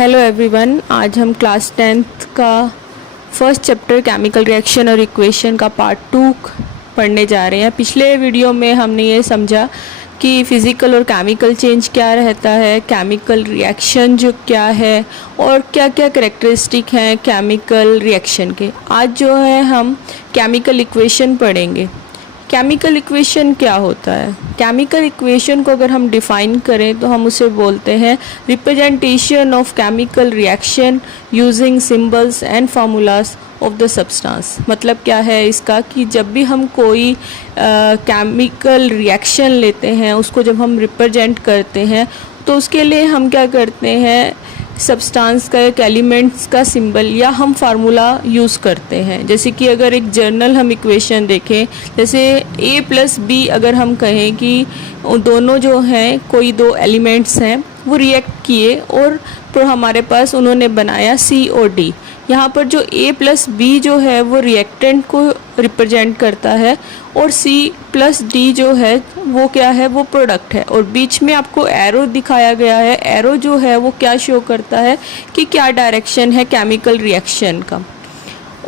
Hello everyone, आज हम class 10th का फर्स्ट चैप्टर केमिकल रिएक्शन और इक्वेशन का पार्ट 2 पढ़ने जा रहे हैं। पिछले वीडियो में हमने ये समझा कि फिज़िकल और केमिकल चेंज क्या रहता है, केमिकल रिएक्शन जो क्या है और क्या क्या करैक्टरिस्टिक हैं केमिकल रिएक्शन के। आज जो है हम केमिकल इक्वेशन पढ़ेंगे। केमिकल इक्वेशन क्या होता है? केमिकल इक्वेशन को अगर हम डिफ़ाइन करें तो हम उसे बोलते हैं representation of chemical reaction using symbols and formulas of the substance. मतलब क्या है इसका कि जब भी हम कोई केमिकल रिएक्शन लेते हैं, उसको जब हम रिप्रेजेंट करते हैं तो उसके लिए हम क्या करते हैं, सब्सटेंस का एक एलिमेंट्स का सिंबल या हम फार्मूला यूज़ करते हैं। जैसे कि अगर एक जनरल हम इक्वेशन देखें, जैसे a प्लस बी, अगर हम कहें कि दोनों जो हैं कोई दो एलिमेंट्स हैं वो रिएक्ट किए और तो हमारे पास उन्होंने बनाया C और D। यहाँ पर जो a प्लस बी जो है वो रिएक्टेंट को रिप्रेजेंट करता है और C प्लस D जो है वो क्या है, वो प्रोडक्ट है। और बीच में आपको एरो दिखाया गया है। एरो जो है वो क्या शो करता है कि क्या डायरेक्शन है केमिकल रिएक्शन का।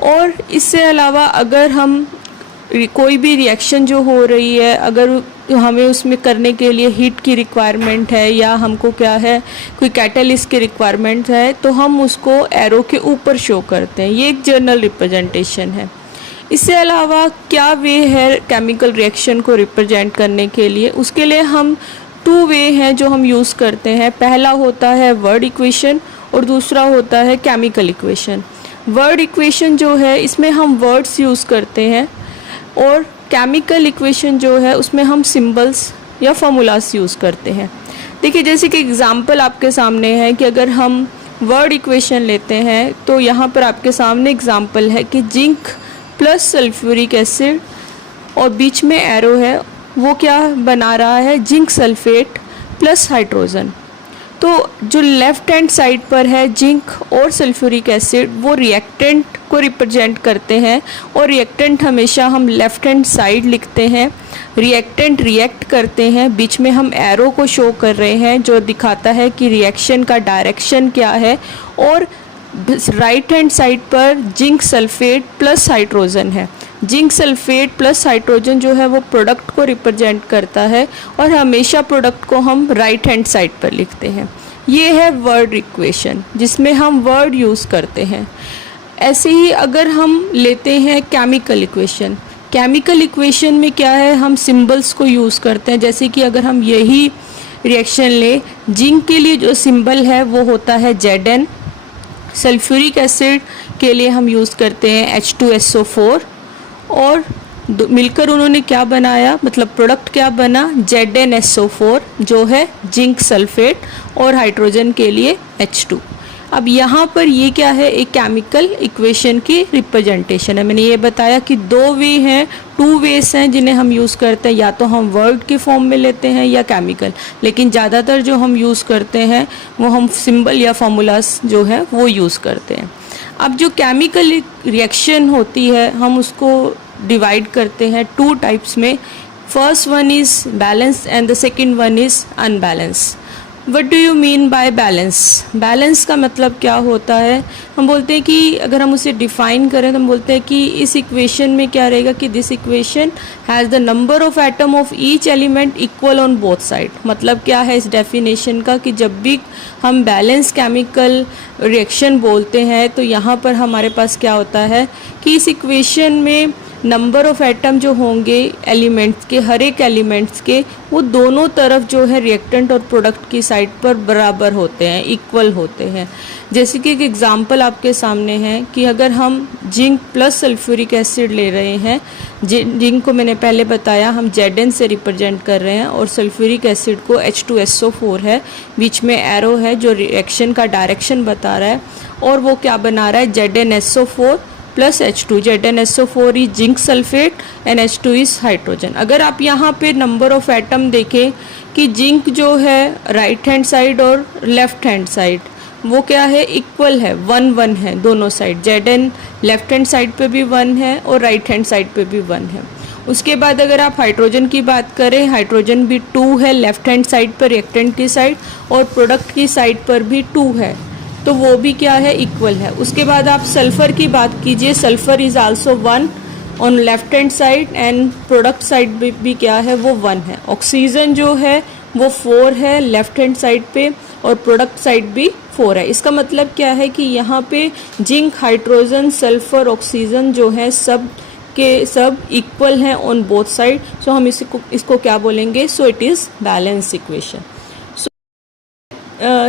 और इससे अलावा अगर हम कोई भी रिएक्शन जो हो रही है, अगर हमें उसमें करने के लिए हीट की रिक्वायरमेंट है या हमको क्या है कोई कैटलिस्ट की रिक्वायरमेंट है, तो हम उसको एरो के ऊपर शो करते हैं। ये एक जनरल रिप्रेजेंटेशन है। इससे अलावा क्या वे है केमिकल रिएक्शन को रिप्रेजेंट करने के लिए? उसके लिए हम 2 वे हैं जो हम यूज़ करते हैं। पहला होता है वर्ड इक्वेशन और दूसरा होता है केमिकल इक्वेशन। वर्ड इक्वेशन जो है इसमें हम वर्ड्स यूज़ करते हैं और केमिकल इक्वेशन जो है उसमें हम सिंबल्स या फार्मूलास यूज़ करते हैं। देखिए, जैसे कि एग्जांपल आपके सामने है कि अगर हम वर्ड इक्वेशन लेते हैं तो यहाँ पर आपके सामने एग्जांपल है कि जिंक प्लस सल्फ्यूरिक एसिड और बीच में एरो है, वो क्या बना रहा है, जिंक सल्फेट प्लस हाइड्रोजन। तो जो लेफ़्ट हैंड साइड पर है जिंक और सल्फ्यूरिक एसिड, वो रिएक्टेंट को रिप्रेजेंट करते हैं और रिएक्टेंट हमेशा हम लेफ़्ट हैंड साइड लिखते हैं। रिएक्टेंट रिएक्ट करते हैं, बीच में हम एरो को शो कर रहे हैं जो दिखाता है कि रिएक्शन का डायरेक्शन क्या है। और राइट हैंड साइड पर जिंक सल्फेट प्लस हाइड्रोजन है। जिंक सल्फेट प्लस हाइड्रोजन जो है वो प्रोडक्ट को रिप्रेजेंट करता है और हमेशा प्रोडक्ट को हम राइट हैंड साइड पर लिखते हैं। ये है वर्ड इक्वेशन जिसमें हम वर्ड यूज़ करते हैं। ऐसे ही अगर हम लेते हैं केमिकल इक्वेशन, केमिकल इक्वेशन में क्या है, हम सिंबल्स को यूज़ करते हैं। जैसे कि अगर हम यही रिएक्शन लें, जिंक के लिए जो सिंबल है वो होता है Zn। सल्फ्यूरिक एसिड के लिए हम यूज़ करते हैं H2SO4 और मिलकर उन्होंने क्या बनाया, मतलब प्रोडक्ट क्या बना, ZnSO4 जो है जिंक सल्फेट और हाइड्रोजन के लिए H2। अब यहाँ पर ये क्या है, एक केमिकल इक्वेशन की रिप्रेजेंटेशन है। मैंने ये बताया कि 2 वे हैं, 2 वेज हैं जिन्हें हम यूज़ करते हैं। या तो हम वर्ड के फॉर्म में लेते हैं या केमिकल, लेकिन ज़्यादातर जो हम यूज़ करते हैं वो हम सिंबल या फार्मूलास जो है वो यूज़ करते हैं। अब जो केमिकल रिएक्शन होती है हम उसको डिवाइड करते हैं 2 टाइप्स में। First one is balance and the second one is unbalance. What do you mean by balance? Balance का मतलब क्या होता है? हम बोलते हैं कि अगर हम उसे डिफ़ाइन करें तो हम बोलते हैं कि इस इक्वेशन में क्या रहेगा कि this equation has the number of atom of each element equal on both side. मतलब क्या है इस डेफिनेशन का कि जब भी हम बैलेंस केमिकल रिएक्शन बोलते हैं तो यहाँ पर हमारे पास क्या होता है कि इस इक्वेशन में नंबर ऑफ एटम जो होंगे एलिमेंट्स के, हर एक एलिमेंट्स के, वो दोनों तरफ जो है रिएक्टेंट और प्रोडक्ट की साइड पर बराबर होते हैं, इक्वल होते हैं। जैसे कि एक एग्जांपल आपके सामने है कि अगर हम जिंक प्लस सल्फ्यूरिक एसिड ले रहे हैं, जिंक को मैंने पहले बताया हम Zn से रिप्रेजेंट कर रहे हैं और सल्फ्यूरिक एसिड को H2SO4 है, बीच में एरो है जो रिएक्शन का डायरेक्शन बता रहा है और वो क्या बना रहा है, ZnSO4 plus H2। ZnSO4 is zinc sulphate and H2 is hydrogen. अगर आप यहाँ पे नंबर ऑफ एटम देखें कि जिंक जो है राइट हैंड साइड और लेफ्ट हैंड साइड वो क्या है, इक्वल है, 1-1 है दोनों side. Zn left hand side पे भी 1 है और राइट हैंड साइड पे भी 1 है। उसके बाद अगर आप हाइड्रोजन की बात करें, हाइड्रोजन भी 2 है लेफ्ट हैंड साइड पर रिएक्टेंट की साइड और प्रोडक्ट की साइड पर भी 2 है। तो वो भी क्या है, इक्वल है। उसके बाद आप सल्फर की बात कीजिए, sulphur is also 1 on left hand side and product side भी क्या है, वो 1 है। ऑक्सीजन जो है वो 4 है लेफ्ट हैंड साइड पे और प्रोडक्ट साइड भी 4 है। इसका मतलब क्या है कि यहाँ पे जिंक, हाइड्रोजन, सल्फर, ऑक्सीजन जो है सब के सब इक्वल हैं ऑन बोथ साइड। सो हम इसको क्या बोलेंगे, so it is balance equation.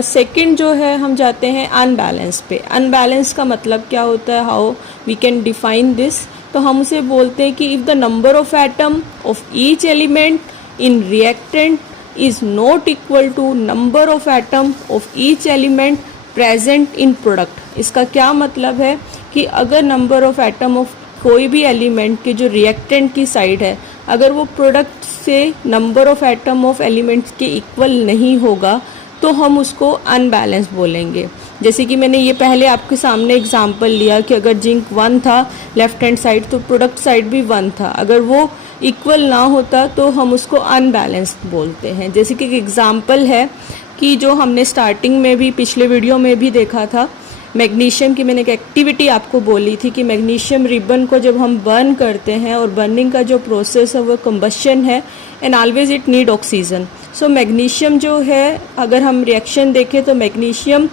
Second जो है हम जाते हैं अनबैलेंस पे। अनबैलेंस का मतलब क्या होता है, how we can define this. तो हम उसे बोलते हैं कि if the number of atom of each element in reactant is not equal to number of atom of each element present in product. इसका क्या मतलब है कि अगर नंबर ऑफ एटम ऑफ कोई भी एलिमेंट के जो रिएक्टेंट की साइड है, अगर वो प्रोडक्ट से number of atom of elements के इक्वल नहीं होगा तो हम उसको अनबैलेंस बोलेंगे। जैसे कि मैंने ये पहले आपके सामने एग्जांपल लिया कि अगर जिंक 1 था लेफ्ट हैंड साइड तो प्रोडक्ट साइड भी 1 था, अगर वो इक्वल ना होता तो हम उसको अनबैलेंस्ड बोलते हैं। जैसे कि एक एग्जांपल है कि जो हमने स्टार्टिंग में भी पिछले वीडियो में भी देखा था, मैग्नीशियम की मैंने एक एक्टिविटी आपको बोली थी कि मैग्नीशियम रिबन को जब हम बर्न करते हैं और बर्निंग का जो प्रोसेस है वो कंबशन है and always it need oxygen. So magnesium जो है, अगर हम रिएक्शन देखें तो मैग्नीशियम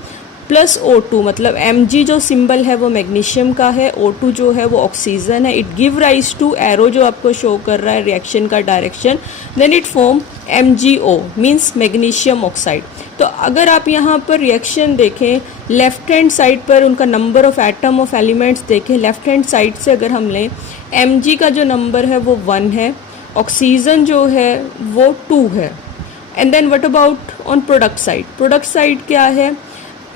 प्लस O2 मतलब Mg जो सिंबल है वो मैग्नीशियम का है, O2 जो है वो ऑक्सीजन है। It give rise to arrow जो आपको शो कर रहा है रिएक्शन का direction, then it form MgO means magnesium oxide. तो अगर आप यहाँ पर रिएक्शन देखें, लेफ्ट हैंड साइड पर उनका number of atom of elements देखें, लेफ्ट हैंड साइड से अगर हम लें, Mg का जो नंबर है वो 1 है, ऑक्सीजन जो है वो 2 है। And then what about on product side, product side क्या है,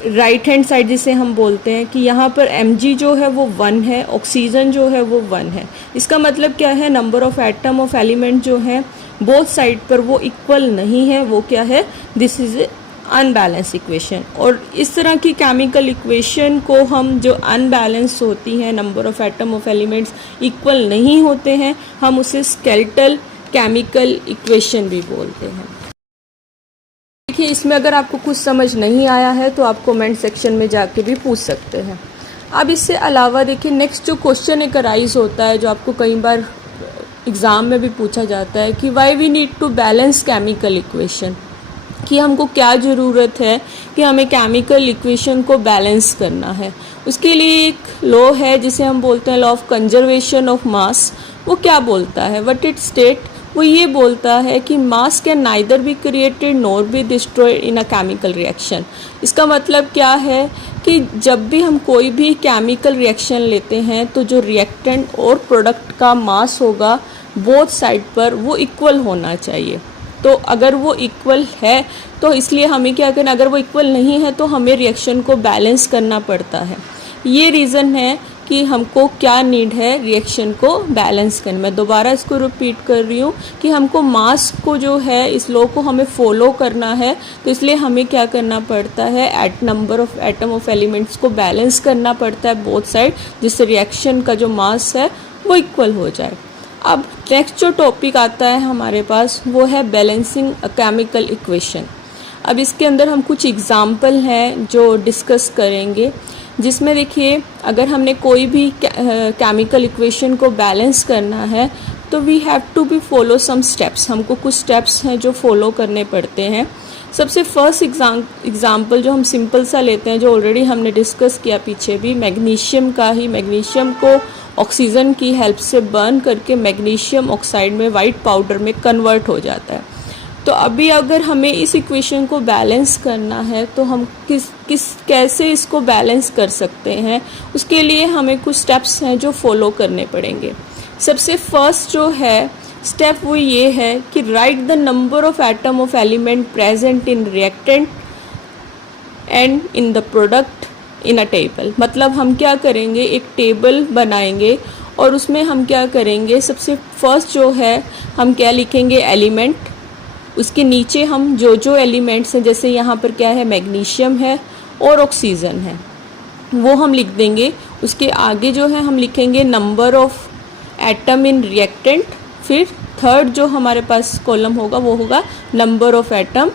राइट हैंड साइड जिसे हम बोलते हैं कि यहाँ पर Mg जो है वो 1 है, ऑक्सीजन जो है वो 1 है। इसका मतलब क्या है, number of atom of element जो है बोथ साइड पर वो इक्वल नहीं है, वो क्या है, दिस इज अनबैलेंस इक्वेशन। और इस तरह की केमिकल इक्वेशन को हम जो अनबैलेंस होती हैं, number of atom of elements equal नहीं होते हैं, हम उसे स्केलेटल केमिकल इक्वेशन भी बोलते हैं। देखिए, इसमें अगर आपको कुछ समझ नहीं आया है तो आप कमेंट सेक्शन में जाके भी पूछ सकते हैं। अब इससे अलावा देखिए, नेक्स्ट जो क्वेश्चन एक अराइज होता है जो आपको कई बार एग्ज़ाम में भी पूछा जाता है कि why we need to balance chemical equation, कि हमको क्या ज़रूरत है कि हमें केमिकल इक्वेशन को बैलेंस करना है। उसके लिए एक लॉ है जिसे हम बोलते हैं law of conservation of mass. वो क्या बोलता है, व्हाट इट स्टेट, वो ये बोलता है कि मास can neither be created nor be destroyed in a chemical reaction. इसका मतलब क्या है कि जब भी हम कोई भी केमिकल रिएक्शन लेते हैं तो जो रिएक्टेंट और प्रोडक्ट का मास होगा बोथ साइड पर वो इक्वल होना चाहिए। तो अगर वो इक्वल है तो इसलिए हमें क्या करना, अगर वो इक्वल नहीं है तो हमें रिएक्शन को बैलेंस करना पड़ता है। ये रीज़न है कि हमको क्या नीड है, रिएक्शन को बैलेंस करना। मैं दोबारा इसको रिपीट कर रही हूँ कि हमको मास को जो है, इस लॉ को हमें फॉलो करना है, तो इसलिए हमें क्या करना पड़ता है, at number of atom of elements को बैलेंस करना पड़ता है बोथ साइड, जिससे रिएक्शन का जो मास है वो इक्वल हो जाए। अब नेक्स्ट जो टॉपिक आता है हमारे पास वो है बैलेंसिंग अ केमिकल इक्वेशन। अब इसके अंदर हम कुछ एग्जाम्पल हैं जो डिस्कस करेंगे, जिसमें देखिए अगर हमने कोई भी केमिकल इक्वेशन को बैलेंस करना है तो we have to be follow some steps. हमको कुछ स्टेप्स हैं जो फॉलो करने पड़ते हैं। सबसे फर्स्ट एग्जाम्पल जो हम सिंपल सा लेते हैं, जो ऑलरेडी हमने डिस्कस किया पीछे भी, मैग्नीशियम का ही। मैग्नीशियम को ऑक्सीजन की हेल्प से बर्न करके मैग्नीशियम ऑक्साइड में वाइट पाउडर में कन्वर्ट हो जाता है। तो अभी अगर हमें इस इक्वेशन को बैलेंस करना है तो हम कैसे इसको बैलेंस कर सकते हैं, उसके लिए हमें कुछ स्टेप्स हैं जो फॉलो करने पड़ेंगे। सबसे फर्स्ट जो है स्टेप वो ये है कि right the number of atom of element present in reactant and in the product in a table. मतलब हम क्या करेंगे, एक टेबल बनाएंगे और उसमें हम क्या करेंगे, सबसे फर्स्ट जो है हम क्या लिखेंगे, एलिमेंट। उसके नीचे हम जो जो एलिमेंट्स हैं, जैसे यहाँ पर क्या है, मैग्नीशियम है और ऑक्सीजन है, वो हम लिख देंगे। उसके आगे जो है हम लिखेंगे number of atom in reactant. फिर थर्ड जो हमारे पास कॉलम होगा वो होगा number of atom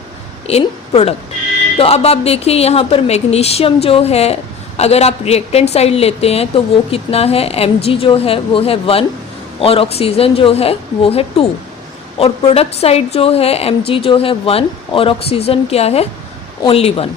in product. तो अब आप देखिए यहाँ पर मैग्नीशियम जो है, अगर आप रिएक्टेंट साइड लेते हैं तो वो कितना है, Mg जो है वो है 1 और ऑक्सीजन जो है वो है 2, और प्रोडक्ट साइड जो है Mg जो है 1 और ऑक्सीजन क्या है, ओनली 1।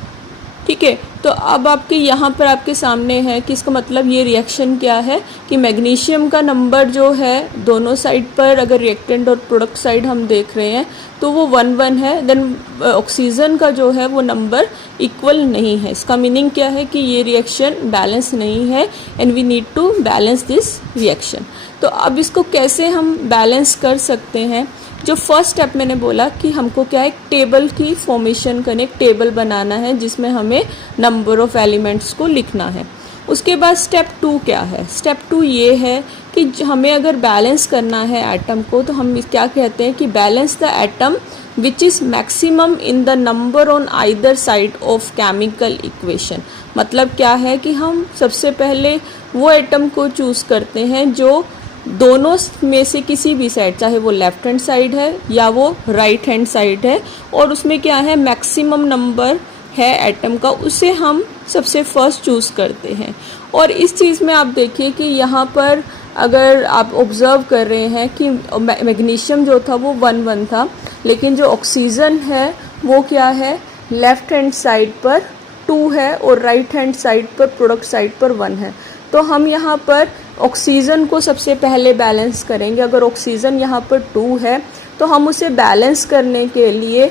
ठीक है, तो अब आपके यहाँ पर आपके सामने है कि इसका मतलब ये रिएक्शन क्या है कि मैग्नीशियम का नंबर जो है दोनों साइड पर, अगर रिएक्टेंट और प्रोडक्ट साइड हम देख रहे हैं तो वो 1 1 है, देन ऑक्सीजन का जो है वो नंबर इक्वल नहीं है। इसका मीनिंग क्या है कि ये रिएक्शन बैलेंस नहीं है and we need to balance this reaction. तो अब इसको कैसे हम बैलेंस कर सकते हैं, जो फर्स्ट स्टेप मैंने बोला कि हमको क्या है, एक टेबल की फॉर्मेशन करने, एक टेबल बनाना है जिसमें हमें नंबर ऑफ एलिमेंट्स को लिखना है। उसके बाद स्टेप 2 क्या है, स्टेप 2 ये है कि हमें अगर बैलेंस करना है एटम को तो हम क्या कहते हैं कि balance the atom which is maximum in the number on either side of chemical equation. मतलब क्या है कि हम सबसे पहले वो एटम को चूज़ करते हैं जो दोनों में से किसी भी साइड, चाहे वो लेफ्ट हैंड साइड है या वो राइट हैंड साइड है, और उसमें क्या है मैक्सिमम नंबर है एटम का, उसे हम सबसे फर्स्ट चूज़ करते हैं। और इस चीज़ में आप देखिए कि यहाँ पर अगर आप ऑब्ज़र्व कर रहे हैं कि मैग्नीशियम जो था वो 1 1 था, लेकिन जो ऑक्सीजन है वो क्या है, लेफ्ट हैंड साइड पर 2 है और राइट हैंड साइड पर, प्रोडक्ट साइड पर 1 है। तो हम यहाँ पर ऑक्सीजन को सबसे पहले बैलेंस करेंगे। अगर ऑक्सीजन यहाँ पर 2 है तो हम उसे बैलेंस करने के लिए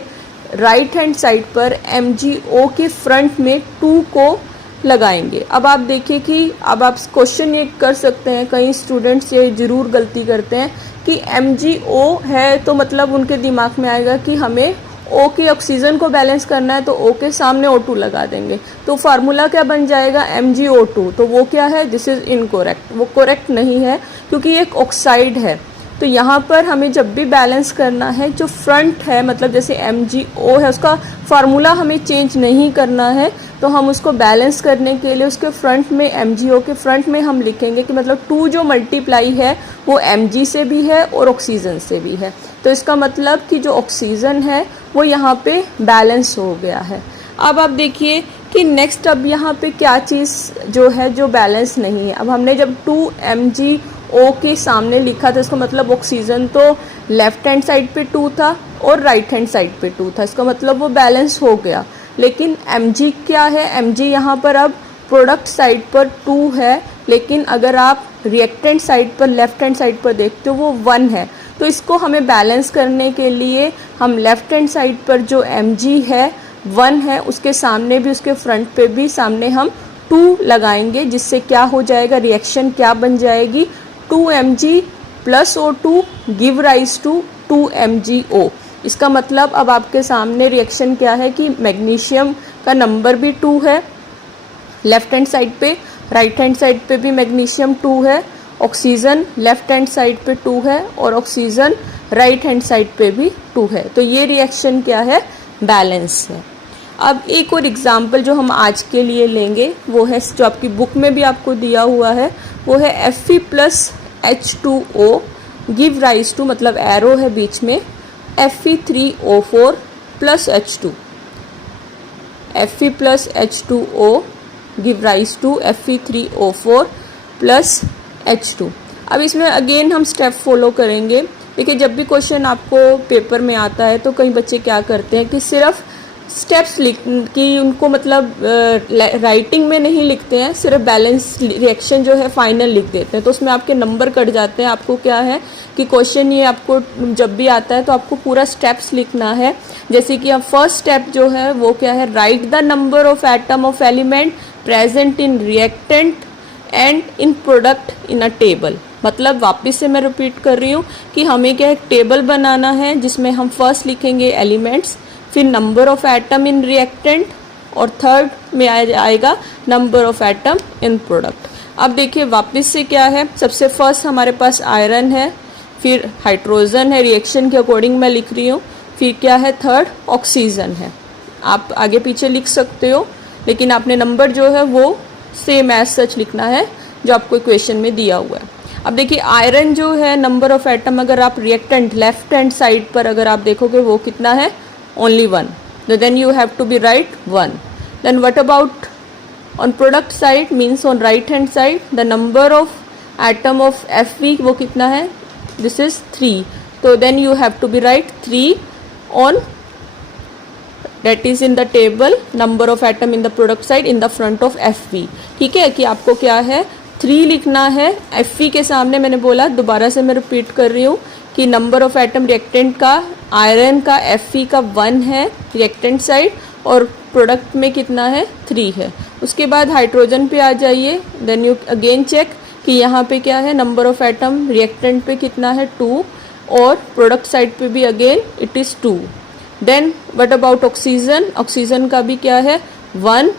राइट हैंड साइड पर MgO के फ्रंट में 2 को लगाएंगे। अब आप देखिए कि अब आप क्वेश्चन ये कर सकते हैं, कई स्टूडेंट्स ये ज़रूर गलती करते हैं कि MgO है तो मतलब उनके दिमाग में आएगा कि हमें O के ऑक्सीजन को बैलेंस करना है तो O के सामने O2 लगा देंगे, तो फार्मूला क्या बन जाएगा, MgO2। तो वो क्या है, दिस इज़ इनकोरेक्ट, वो करेक्ट नहीं है क्योंकि ये एक ऑक्साइड है। तो यहाँ पर हमें जब भी बैलेंस करना है, जो फ्रंट है मतलब जैसे MgO है उसका फार्मूला हमें चेंज नहीं करना है, तो हम उसको बैलेंस करने के लिए उसके फ्रंट में MgO के फ्रंट में हम लिखेंगे कि मतलब 2 जो मल्टीप्लाई है वो Mg से भी है और ऑक्सीजन से भी है। तो इसका मतलब कि जो ऑक्सीजन है वो यहाँ पे बैलेंस हो गया है। अब आप देखिए कि नेक्स्ट अब यहाँ पे क्या चीज़ जो है जो बैलेंस नहीं है। अब हमने जब 2MgO के सामने लिखा था, इसका मतलब ऑक्सीजन तो लेफ्ट हैंड साइड पे 2 था और राइट हैंड साइड पे 2 था, इसका मतलब वो बैलेंस हो गया। लेकिन Mg क्या है, Mg यहाँ पर अब प्रोडक्ट साइड पर 2 है, लेकिन अगर आप रिएक्टेंट साइड पर, लेफ्ट हैंड साइड पर देखते हो वो 1 है। तो इसको हमें बैलेंस करने के लिए हम लेफ्ट हैंड साइड पर जो Mg है 1 है, उसके सामने भी, उसके फ्रंट पे भी सामने हम 2 लगाएंगे, जिससे क्या हो जाएगा, रिएक्शन क्या बन जाएगी, 2Mg plus O2 give rise to 2MgO। इसका मतलब अब आपके सामने रिएक्शन क्या है कि मैग्नीशियम का नंबर भी 2 है लेफ्ट हैंड साइड पे, राइट हैंड साइड पे भी मैग्नीशियम 2 है, ऑक्सीजन लेफ्ट हैंड साइड पे 2 है और ऑक्सीजन राइट हैंड साइड पे भी 2 है। तो ये रिएक्शन क्या है, बैलेंस है। अब एक और एग्जाम्पल जो हम आज के लिए लेंगे वो है, जो आपकी बुक में भी आपको दिया हुआ है, वो है Fe plus H2O give rise to, मतलब एरो है बीच में, Fe3O4 plus H2, Fe plus H2O give rise to Fe3O4 plus H2। अब इसमें अगेन हम स्टेप फॉलो करेंगे। देखिए जब भी क्वेश्चन आपको पेपर में आता है तो कई बच्चे क्या करते हैं कि सिर्फ स्टेप्स लिख कि उनको मतलब राइटिंग में नहीं लिखते हैं, सिर्फ बैलेंस रिएक्शन जो है फाइनल लिख देते हैं, तो उसमें आपके नंबर कट जाते हैं। आपको क्या है कि क्वेश्चन ये आपको जब भी आता है तो आपको पूरा स्टेप्स लिखना है। जैसे कि अब फर्स्ट स्टेप जो है वो क्या है, right the number of atom of element present in reactant and in product in a table. मतलब वापस से मैं रिपीट कर रही हूँ कि हमें क्या एक टेबल बनाना है जिसमें हम फर्स्ट लिखेंगे एलिमेंट्स, फिर number of atom in reactant और थर्ड में आएगा number of atom in product. अब देखिए वापस से क्या है, सबसे फर्स्ट हमारे पास आयरन है, फिर हाइड्रोजन है, रिएक्शन के अकॉर्डिंग मैं लिख रही हूँ, फिर क्या है थर्ड ऑक्सीजन है। आप आगे पीछे लिख सकते हो, लेकिन आपने नंबर जो है वो सेम एज सच लिखना है जो आपको इक्वेशन में दिया हुआ है। अब देखिए आयरन जो है नंबर ऑफ एटम, अगर आप रिएक्टेंट लेफ्ट हैंड साइड पर अगर आप देखोगे वो कितना है, only 1। then you have to be write 1. Then what about on product side, means on right hand side, the number of atom of Fe वो कितना है, this is 3. तो then you have to be write 3 on, that is in the table number of atom in the product side in the front of Fe. ठीक है कि आपको क्या है 3 लिखना है Fe के सामने. मैंने बोला दोबारा से मैं रिपीट कर रही हूँ कि नंबर ऑफ एटम रिएक्टेंट का आयरन का Fe का 1 है रिएक्टेंट साइड और प्रोडक्ट में कितना है 3 है. उसके बाद हाइड्रोजन पे आ जाइए. देन यू अगेन चेक कि यहाँ पे क्या है नंबर ऑफ एटम रिएक्टेंट पे कितना है 2 और प्रोडक्ट साइड पे भी again it is 2. Then what about oxygen, oxygen का भी क्या है 1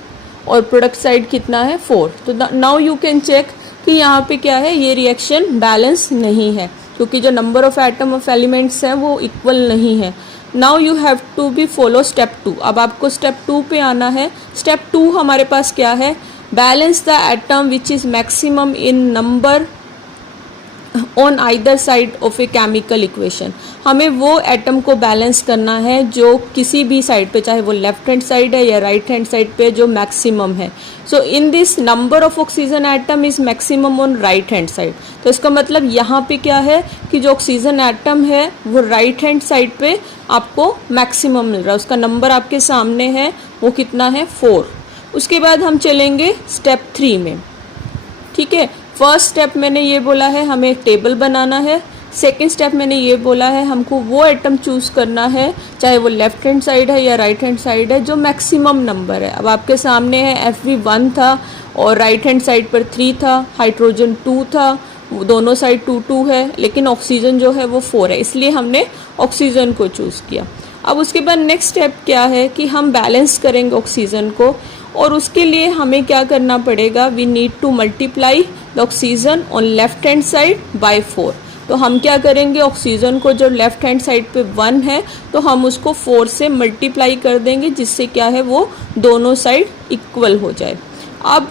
और प्रोडक्ट साइड कितना है 4. तो नाउ यू कैन चेक कि यहाँ पे क्या है ये रिएक्शन बैलेंस नहीं है क्योंकि जो number of atom of elements हैं वो इक्वल नहीं है. Now you have to be follow step 2. अब आपको स्टेप 2 पे आना है. स्टेप 2 हमारे पास क्या है, balance the atom which is maximum in number on either side of a chemical equation. हमें वो एटम को बैलेंस करना है जो किसी भी साइड पे, चाहे वो लेफ्ट हैंड साइड है या राइट हैंड साइड पे, जो मैक्सिमम है. So in this number of oxygen atom is maximum on right hand side. तो इसका मतलब यहाँ पे क्या है कि जो ऑक्सीजन एटम है वो राइट हैंड साइड पे आपको मैक्सिमम मिल रहा है. उसका नंबर आपके सामने है, वो कितना है 4. उसके बाद हम चलेंगे स्टेप 3 में. ठीक है, फर्स्ट स्टेप मैंने ये बोला है हमें एक टेबल बनाना है. सेकेंड स्टेप मैंने ये बोला है हमको वो एटम चूज़ करना है चाहे वो लेफ्ट हैंड साइड है या राइट हैंड साइड है जो मैक्सिमम नंबर है. अब आपके सामने है Fe 1 था और राइट हैंड साइड पर 3 था, हाइड्रोजन 2 था, दोनों साइड 2 2 है, लेकिन ऑक्सीजन जो है वो 4 है, इसलिए हमने ऑक्सीजन को चूज़ किया. अब उसके बाद नेक्स्ट स्टेप क्या है कि हम बैलेंस करेंगे ऑक्सीजन को और उसके लिए हमें क्या करना पड़ेगा, we need to multiply the oxygen on left hand side by 4. तो हम क्या करेंगे, ऑक्सीजन को जो लेफ्ट हैंड साइड पे 1 है तो हम उसको 4 से मल्टीप्लाई कर देंगे जिससे क्या है वो दोनों साइड इक्वल हो जाए. अब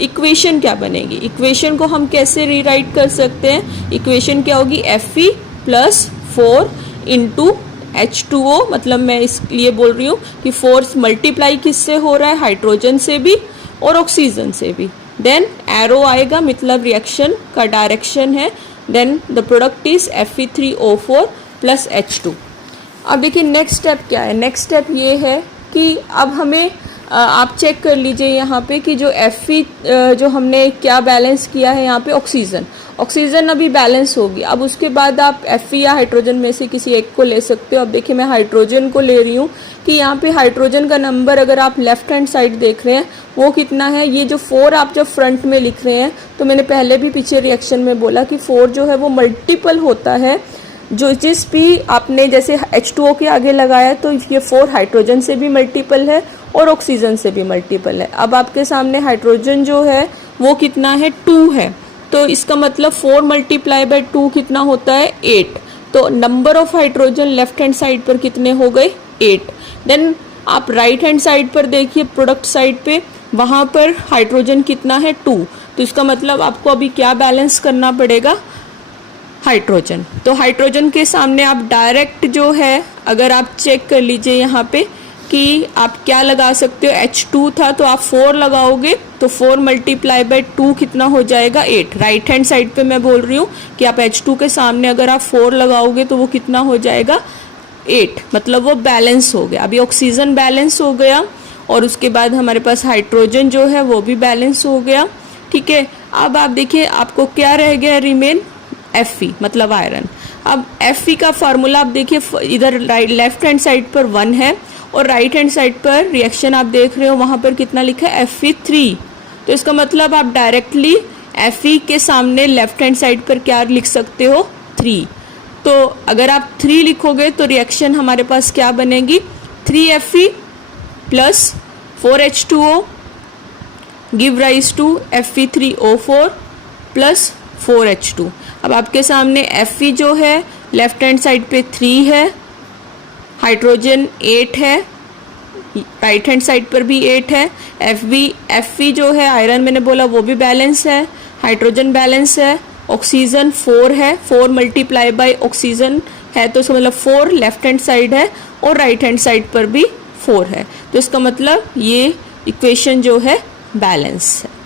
इक्वेशन क्या बनेगी, इक्वेशन को हम कैसे रीराइट कर सकते हैं. इक्वेशन क्या होगी, Fe प्लस 4 इंटू H2O. मतलब मैं इसलिए बोल रही हूँ कि 4 मल्टीप्लाई किससे हो रहा है, हाइड्रोजन से भी और ऑक्सीजन से भी. देन एरो आएगा मतलब रिएक्शन का डायरेक्शन है. Then the product is Fe3O4 plus H2. अब देखिए नेक्स्ट स्टेप क्या है. नेक्स्ट स्टेप ये है कि अब हमें आप चेक कर लीजिए यहाँ पे कि जो Fe जो हमने क्या बैलेंस किया है यहाँ पे ऑक्सीजन अभी बैलेंस होगी. अब उसके बाद आप Fe या हाइड्रोजन में से किसी एक को ले सकते हो. अब देखिए मैं हाइड्रोजन को ले रही हूँ कि यहाँ पे हाइड्रोजन का नंबर अगर आप लेफ्ट हैंड साइड देख रहे हैं वो कितना है, ये जो 4 आप जब फ्रंट में लिख रहे हैं तो मैंने पहले भी पीछे रिएक्शन में बोला कि 4 जो है वो मल्टीपल होता है. जो जिस भी आपने जैसे H2O के आगे लगाया तो ये 4 हाइड्रोजन से भी मल्टीपल है और ऑक्सीजन से भी मल्टीपल है. अब आपके सामने हाइड्रोजन जो है वो कितना है 2 है, तो इसका मतलब 4 मल्टीप्लाई बाय 2 कितना होता है 8. तो number of hydrogen left hand side पर कितने हो गए 8. देन आप राइट हैंड साइड पर देखिए प्रोडक्ट साइड पे, वहाँ पर हाइड्रोजन कितना है 2. तो इसका मतलब आपको अभी क्या बैलेंस करना पड़ेगा, हाइड्रोजन. तो हाइड्रोजन के सामने आप डायरेक्ट जो है अगर आप चेक कर लीजिए यहाँ पे कि आप क्या लगा सकते हो, H2 था तो आप 4 लगाओगे तो 4 मल्टीप्लाई बाय 2 कितना हो जाएगा 8. राइट हैंड साइड पे मैं बोल रही हूँ कि आप H2 के सामने अगर आप 4 लगाओगे तो वो कितना हो जाएगा 8, मतलब वो बैलेंस हो गया. अभी ऑक्सीजन बैलेंस हो गया और उसके बाद हमारे पास हाइड्रोजन जो है वो भी बैलेंस हो गया. ठीक है, अब आप देखिए आपको क्या रह गया रिमेन, Fe मतलब आयरन. अब Fe का फार्मूला आप देखिए इधर लेफ्ट हैंड साइड पर 1 है और राइट हैंड साइड पर रिएक्शन आप देख रहे हो वहाँ पर कितना लिखा है Fe3. तो इसका मतलब आप डायरेक्टली Fe के सामने लेफ्ट हैंड साइड पर क्या लिख सकते हो 3. तो अगर आप 3 लिखोगे तो रिएक्शन हमारे पास क्या बनेगी, 3Fe plus 4H2O give rise to Fe3O4 plus 4H2. अब आपके सामने Fe जो है लेफ्ट हैंड साइड पे 3 है, हाइड्रोजन 8 है, राइट हैंड साइड पर भी 8 है. Fe जो है आयरन मैंने बोला वो भी बैलेंस है, हाइड्रोजन बैलेंस है, ऑक्सीजन 4 है, 4 मल्टीप्लाई बाय ऑक्सीजन है तो इसका मतलब 4 लेफ्ट हैंड साइड है और राइट हैंड साइड पर भी 4 है। तो इसका मतलब ये इक्वेशन जो है बैलेंस है।